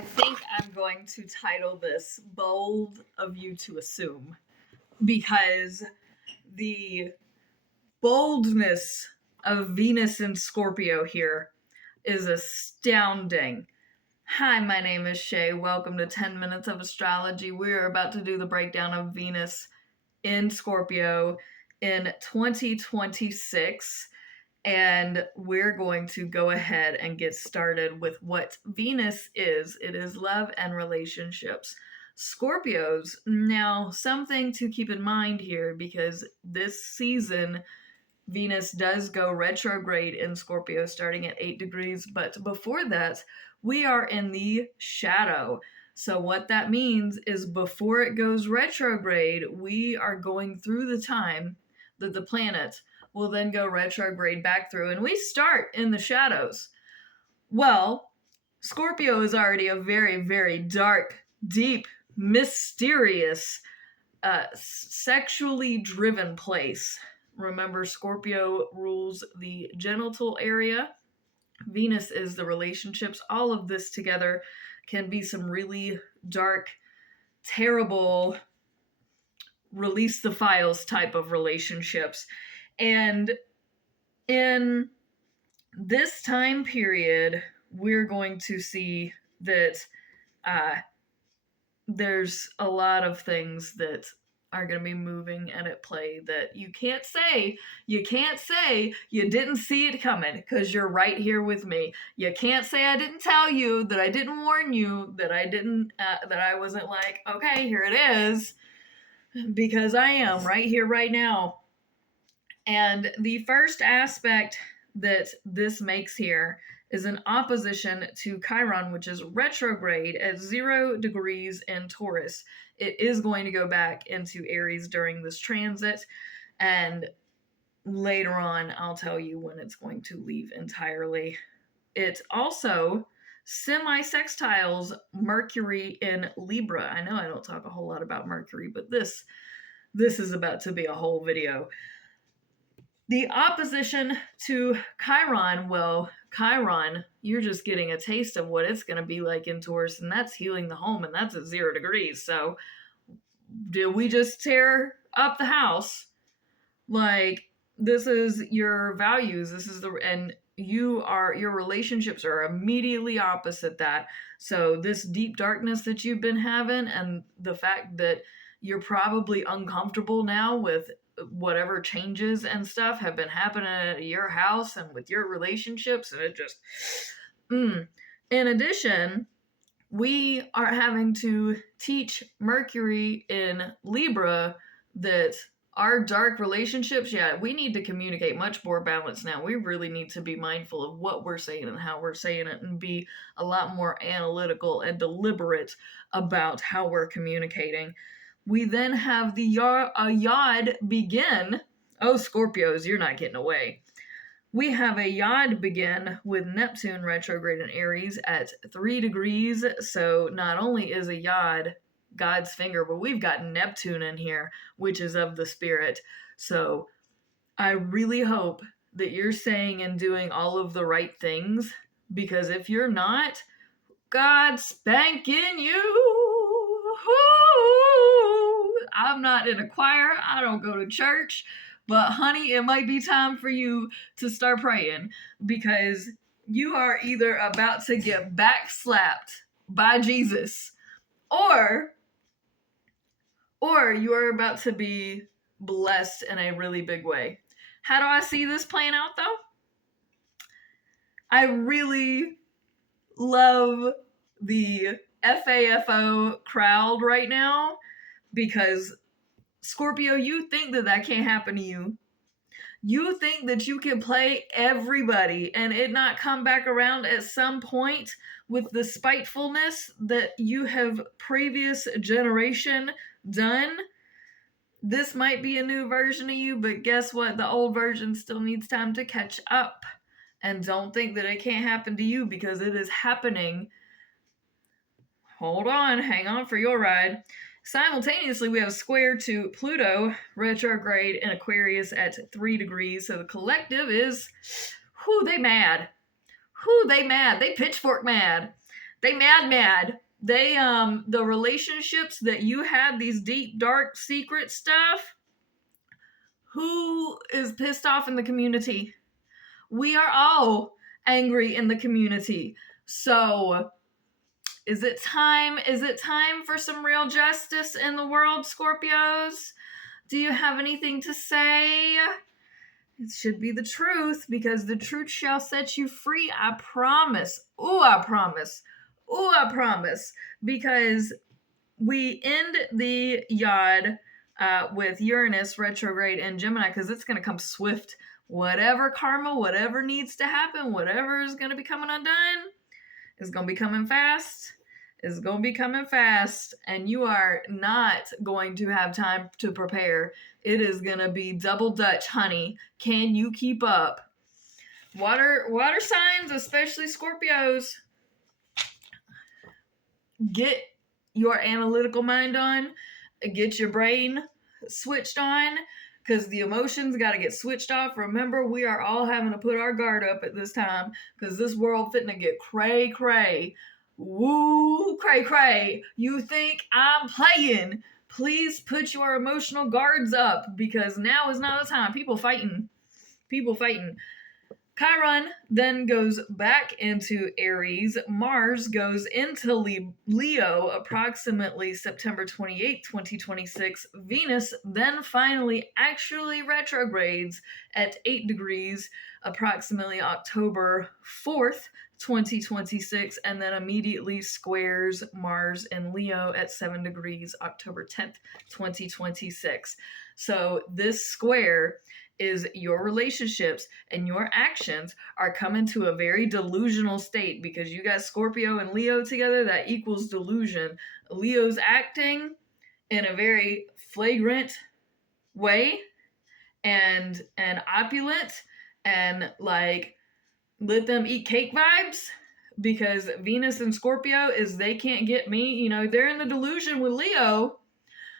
I think I'm going to title this Bold of You to Assume because the boldness of Venus in Scorpio here is astounding. Hi, my name is Shay. Welcome to 10 Minutes of Astrology. We're about to do the breakdown of Venus in Scorpio in 2026. And we're going to go ahead and get started with what Venus is. It is love and relationships. Scorpios, now something to keep in mind here because this season Venus does go retrograde in Scorpio starting at 8 degrees, but before that, we are in the shadow. So, what that means is before it goes retrograde, we are going through the time that the planet will then go retrograde back through, and we start in the shadows. Well, Scorpio is already a very, very dark, deep, mysterious, sexually driven place. Remember, Scorpio rules the genital area. Venus is the relationships. All of this together can be some really dark, terrible, release the files type of relationships. And in this time period, we're going to see that there's a lot of things that are going to be moving and at play that you can't say you didn't see it coming because you're right here with me. You can't say I didn't tell you, that I didn't warn you, that I wasn't like, okay, here it is, because I am right here right now. And the first aspect that this makes here is an opposition to Chiron, which is retrograde at 0 degrees in Taurus. It is going to go back into Aries during this transit, and later on, I'll tell you when it's going to leave entirely. It also semi-sextiles Mercury in Libra. I know I don't talk a whole lot about Mercury, but this is about to be a whole video. The opposition to Chiron, well, Chiron, you're just getting a taste of what it's going to be like in Taurus, and that's healing the home, and that's at 0 degrees. So, did we just tear up the house? Like, this is your values. And your relationships are immediately opposite that. So, this deep darkness that you've been having, and the fact that you're probably uncomfortable now with whatever changes and stuff have been happening at your house and with your relationships, and it just in addition, we are having to teach Mercury in Libra that our dark relationships, we need to communicate much more balanced now. We really need to be mindful of what we're saying and how we're saying it, and be a lot more analytical and deliberate about how we're communicating. We then have the yod begin. Oh, Scorpios, you're not getting away. We have a yod begin with Neptune retrograde in Aries at 3 degrees. So not only is a yod God's finger, but we've got Neptune in here, which is of the spirit. So I really hope that you're saying and doing all of the right things, because if you're not, God's spanking you. I'm not in a choir. I don't go to church. But honey, it might be time for you to start praying, because you are either about to get backslapped by Jesus, or you are about to be blessed in a really big way. How do I see this playing out, though? I really love the FAFO crowd right now, because Scorpio, you think that can't happen to you. You think that you can play everybody and it not come back around at some point with the spitefulness that you have previous generation done. This might be a new version of you, but guess what? The old version still needs time to catch up. And don't think that it can't happen to you, because it is happening. Hold on, hang on for your ride. Simultaneously, we have square to Pluto retrograde in Aquarius at 3 degrees. So the collective is, they mad. They pitchfork mad. They mad. They the relationships that you had, these deep, dark, secret stuff, who is pissed off in the community? We are all angry in the community. So, is it time? Is it time for some real justice in the world, Scorpios? Do you have anything to say? It should be the truth, because the truth shall set you free. I promise. Ooh, I promise. Ooh, I promise. Because we end the yod with Uranus retrograde in Gemini, because it's going to come swift. Whatever karma, whatever needs to happen, whatever is going to be coming undone is going to be coming fast. Is going to be coming fast, and you are not going to have time to prepare. It is going to be double Dutch, honey. Can you keep up? Water signs, especially Scorpios, get your analytical mind on, get your brain switched on, because the emotions got to get switched off. Remember, we are all having to put our guard up at this time, because this world fitting to get cray. Woo, cray. You think I'm playing? Please put your emotional guards up, because now is not the time. People fighting. Chiron then goes back into Aries. Mars goes into Leo approximately September 28, 2026. Venus then finally actually retrogrades at 8 degrees approximately October 4th, 2026, and then immediately squares Mars in Leo at 7 degrees October 10th, 2026. So this square is your relationships and your actions are coming to a very delusional state, because you got Scorpio and Leo together, that equals delusion. Leo's acting in a very flagrant way and opulent and like let them eat cake vibes, because Venus and Scorpio is they can't get me. You know, they're in the delusion with Leo,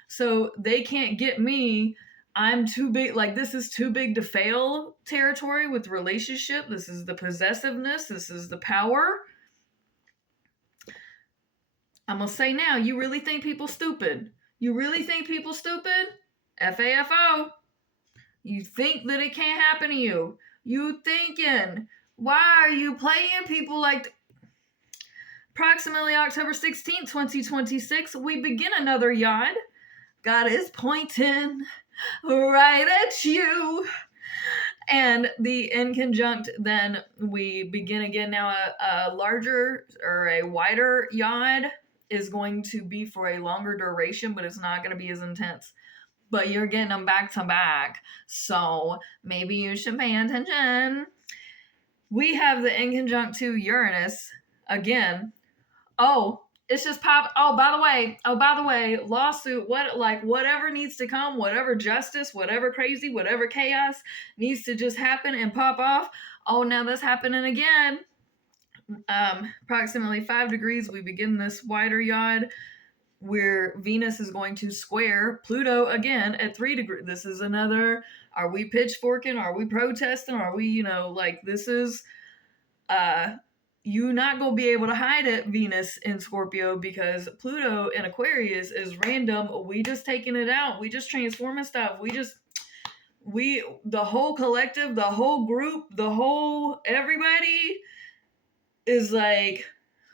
so they can't get me. I'm too big, like this is too big to fail territory with relationship. This is the possessiveness. This is the power. I'm going to say now, you really think people stupid? You really think people stupid? FAFO. You think that it can't happen to you. You thinking, why are you playing people like... Approximately October 16th, 2026, we begin another yod. God is pointing right at you. And the in conjunct, then we begin again. Now a larger or a wider yod is going to be for a longer duration, but it's not going to be as intense. But you're getting them back to back, so maybe you should pay attention. We have the in conjunct to Uranus again. Oh, it's just pop. Oh, by the way, lawsuit, whatever needs to come, whatever justice, whatever crazy, whatever chaos needs to just happen and pop off. Oh, now that's happening again. Approximately 5 degrees, we begin this wider yod where Venus is going to square Pluto again at 3 degrees. This is another, are we pitchforking? Are we protesting? Are we, this is, you're not going to be able to hide it, Venus in Scorpio, because Pluto in Aquarius is random. We just taking it out. We just transforming stuff. The whole collective, the whole group, everybody is like,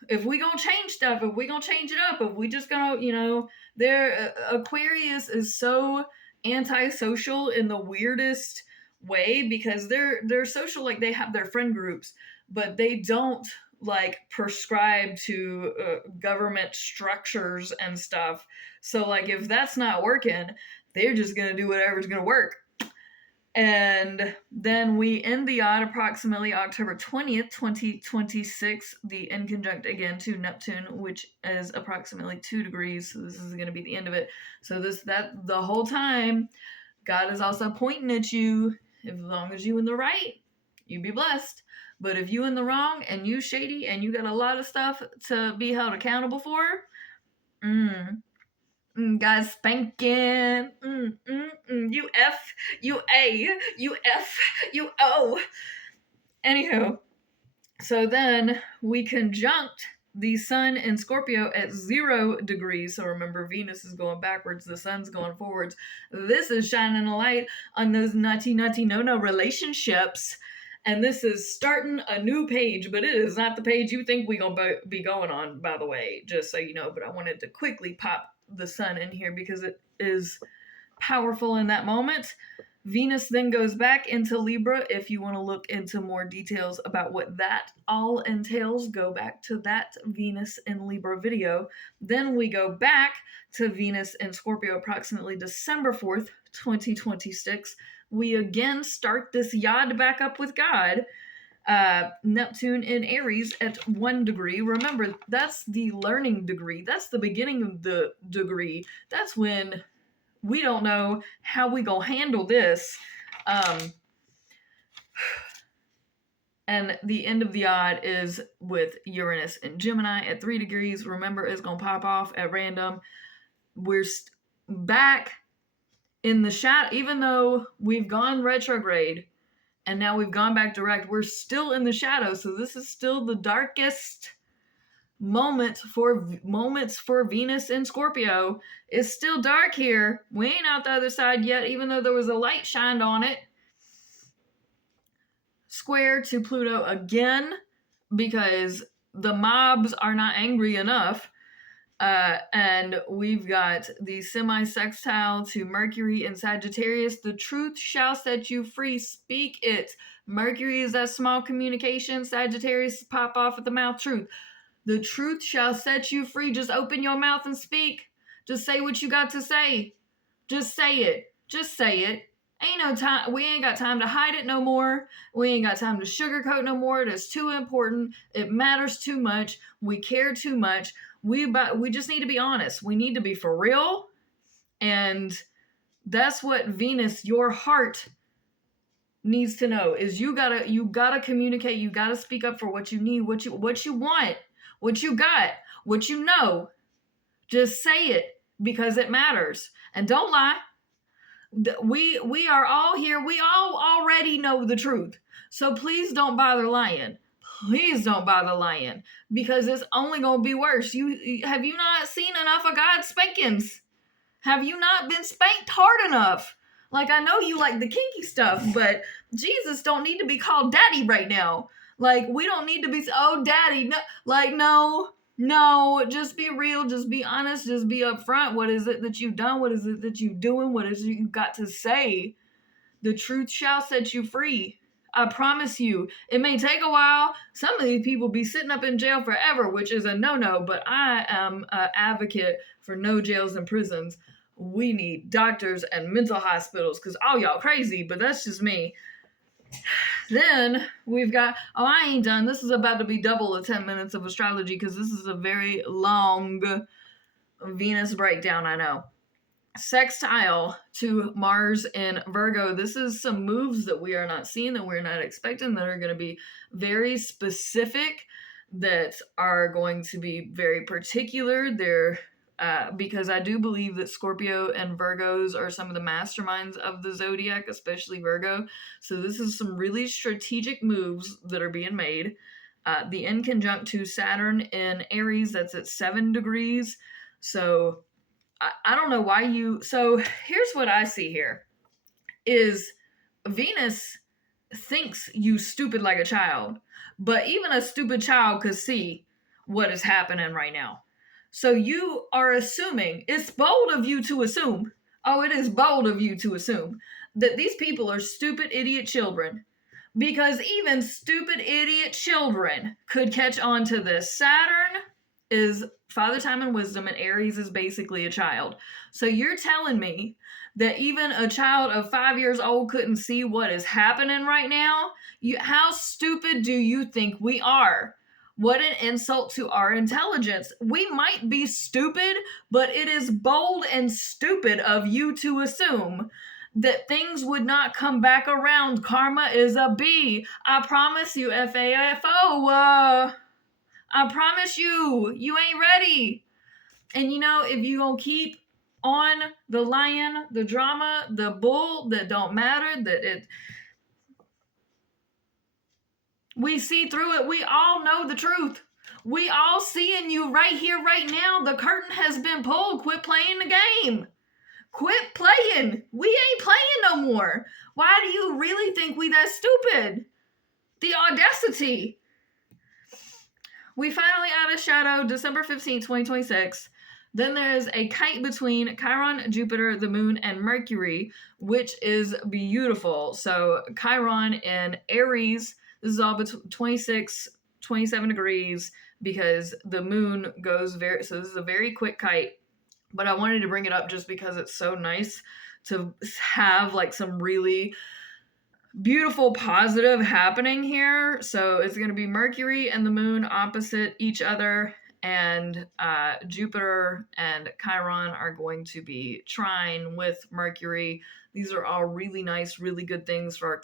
if we gonna change stuff, if we gonna change it up, if we just gonna, Aquarius is so antisocial in the weirdest way, because they're social, like they have their friend groups, but they don't like prescribe to government structures and stuff. So like if that's not working, they're just gonna do whatever's gonna work. And then we end the odd approximately October 20th, 2026, the in conjunct again to Neptune, which is approximately 2 degrees. So this is going to be the end of it. So the whole time, God is also pointing at you. As long as you in the right, you be blessed. But if you in the wrong and you shady and you got a lot of stuff to be held accountable for, God's spanking. You F, you A, you F, you O. Anywho, so then we conjunct the sun in Scorpio at 0 degrees. So remember, Venus is going backwards, the sun's going forwards. This is shining a light on those nutty no relationships. And this is starting a new page, but it is not the page you think we gonna be going on, by the way, just so you know. But I wanted to quickly pop the sun in here because it is powerful in that moment. Venus then goes back into Libra. If you want to look into more details about what that all entails, go back to that Venus in Libra video. Then we go back to Venus in Scorpio approximately December 4th, 2026. We again start this yod back up with God. Neptune in Aries at 1 degree. Remember, that's the learning degree. That's the beginning of the degree. That's when we don't know how we gonna handle this. And the end of the odd is with Uranus and Gemini at 3 degrees. Remember, it's gonna pop off at random. We're back in the shadow, even though we've gone retrograde and now we've gone back direct, we're still in the shadow. So this is still the darkest moments for Venus in Scorpio. It's still dark here. We ain't out the other side yet, even though there was a light shined on it. Square to Pluto again because the mobs are not angry enough. And we've got the semi-sextile to Mercury in Sagittarius. The truth shall set you free. Speak it. Mercury is that small communication. Sagittarius pop off at the mouth. Truth. The truth shall set you free. Just open your mouth and speak. Just say what you got to say. Just say it. Just say it. Ain't no time. We ain't got time to hide it no more. We ain't got time to sugarcoat no more. It's too important. It matters too much. We care too much. We just need to be honest. We need to be for real. And that's what Venus, your heart, needs to know is you gotta communicate. You gotta speak up for what you need, what you want, what you got, what you know. Just say it because it matters. And don't lie. We are all here. We all already know the truth. So please don't bother lying. Please don't bother lying because it's only going to be worse. Have you not seen enough of God's spankings? Have you not been spanked hard enough? Like, I know you like the kinky stuff, but Jesus don't need to be called daddy right now. Like, we don't need to be, oh, daddy. No, like, no, just be real. Just be honest. Just be upfront. What is it that you've done? What is it that you're doing? What is it you got to say? The truth shall set you free. I promise you. It may take a while. Some of these people be sitting up in jail forever, which is a no-no, but I am an advocate for no jails and prisons. We need doctors and mental hospitals because all y'all crazy, but that's just me. Then we've got, I ain't done. This is about to be double the 10 minutes of astrology because this is a very long Venus breakdown, I know. Sextile to Mars in Virgo. This is some moves that we are not seeing, that we're not expecting, that are going to be very specific, that are going to be very particular. They're because I do believe that Scorpio and Virgos are some of the masterminds of the zodiac, especially Virgo. So this is some really strategic moves that are being made. The in conjunct to Saturn in Aries, that's at 7 degrees. So I don't know why so here's what I see here is Venus thinks you stupid like a child, but even a stupid child could see what is happening right now. So you are assuming, it's bold of you to assume, it is bold of you to assume that these people are stupid, idiot children, because even stupid, idiot children could catch on to this. Saturn is Father Time and Wisdom, and Aries is basically a child. So you're telling me that even a child of 5 years old couldn't see what is happening right now? How stupid do you think we are? What an insult to our intelligence. We might be stupid, but it is bold and stupid of you to assume that things would not come back around. Karma is a B. I promise you, FAFO. I promise you ain't ready. And if you gonna keep on the lion, the drama, the bull that don't matter, we see through it. We all know the truth. We all seeing you right here, right now. The curtain has been pulled. Quit playing the game. Quit playing. We ain't playing no more. Why do you really think we that stupid? The audacity. We finally out of shadow December 15th, 2026. Then there's a kite between Chiron, Jupiter, the moon, and Mercury, which is beautiful. So Chiron in Aries, this is all between 26, 27 degrees because the moon goes so this is a very quick kite. But I wanted to bring it up just because it's so nice to have like some really beautiful positive happening here. So it's going to be Mercury and the moon opposite each other, and Jupiter and Chiron are going to be trine with Mercury. These are all really nice, really good things for our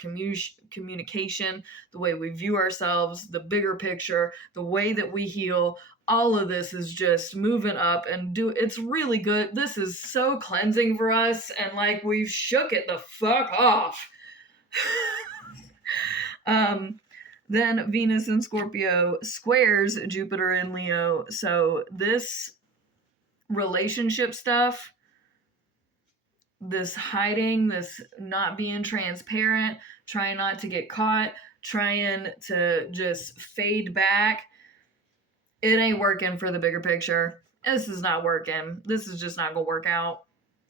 communication, the way we view ourselves, the bigger picture, the way that we heal. All of this is just moving up and it's really good. This is so cleansing for us, and like we've shook it the fuck off. Then Venus in Scorpio squares Jupiter in Leo. So this relationship stuff, this hiding, this not being transparent, trying not to get caught, trying to just fade back, it ain't working for the bigger picture. This is not working. This is just not gonna work out.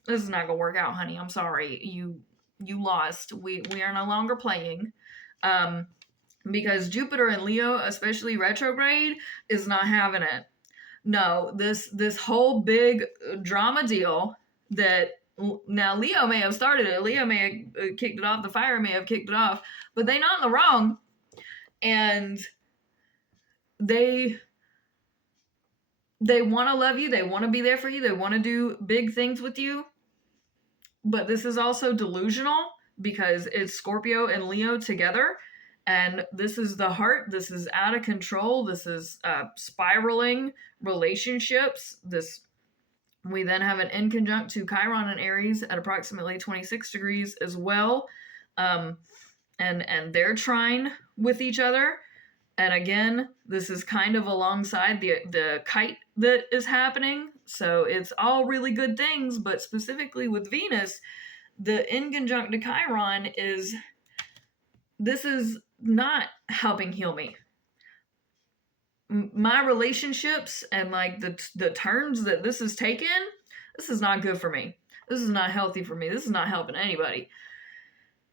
This is not gonna work out, honey. I'm sorry. You lost. We are no longer playing. Because Jupiter and Leo, especially retrograde, is not having it. No, this whole big drama deal that now Leo may have started it. Leo may have kicked it off. The fire may have kicked it off, but they not in the wrong. And they want to love you. They want to be there for you. They want to do big things with you. But this is also delusional because it's Scorpio and Leo together. And this is the heart. This is out of control. This is spiraling relationships. We then have an inconjunct to Chiron and Aries at approximately 26 degrees as well. And they're trine with each other. And again, this is kind of alongside the kite that is happening. So it's all really good things, but specifically with Venus, the inconjunct to Chiron this is not helping heal me. My relationships and like the turns that this is taken, this is not good for me. This is not healthy for me. This is not helping anybody.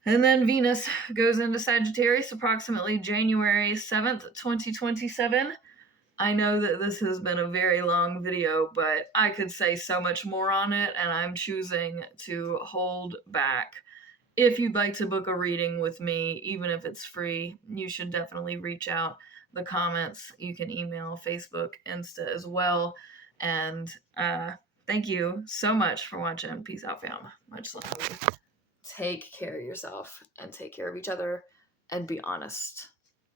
And then Venus goes into Sagittarius approximately January 7th, 2027. I know that this has been a very long video, but I could say so much more on it, and I'm choosing to hold back. If you'd like to book a reading with me, even if it's free, you should definitely reach out. The comments, you can email, Facebook, Insta as well. And thank you so much for watching. Peace out, fam. Much love. Take care of yourself and take care of each other and be honest.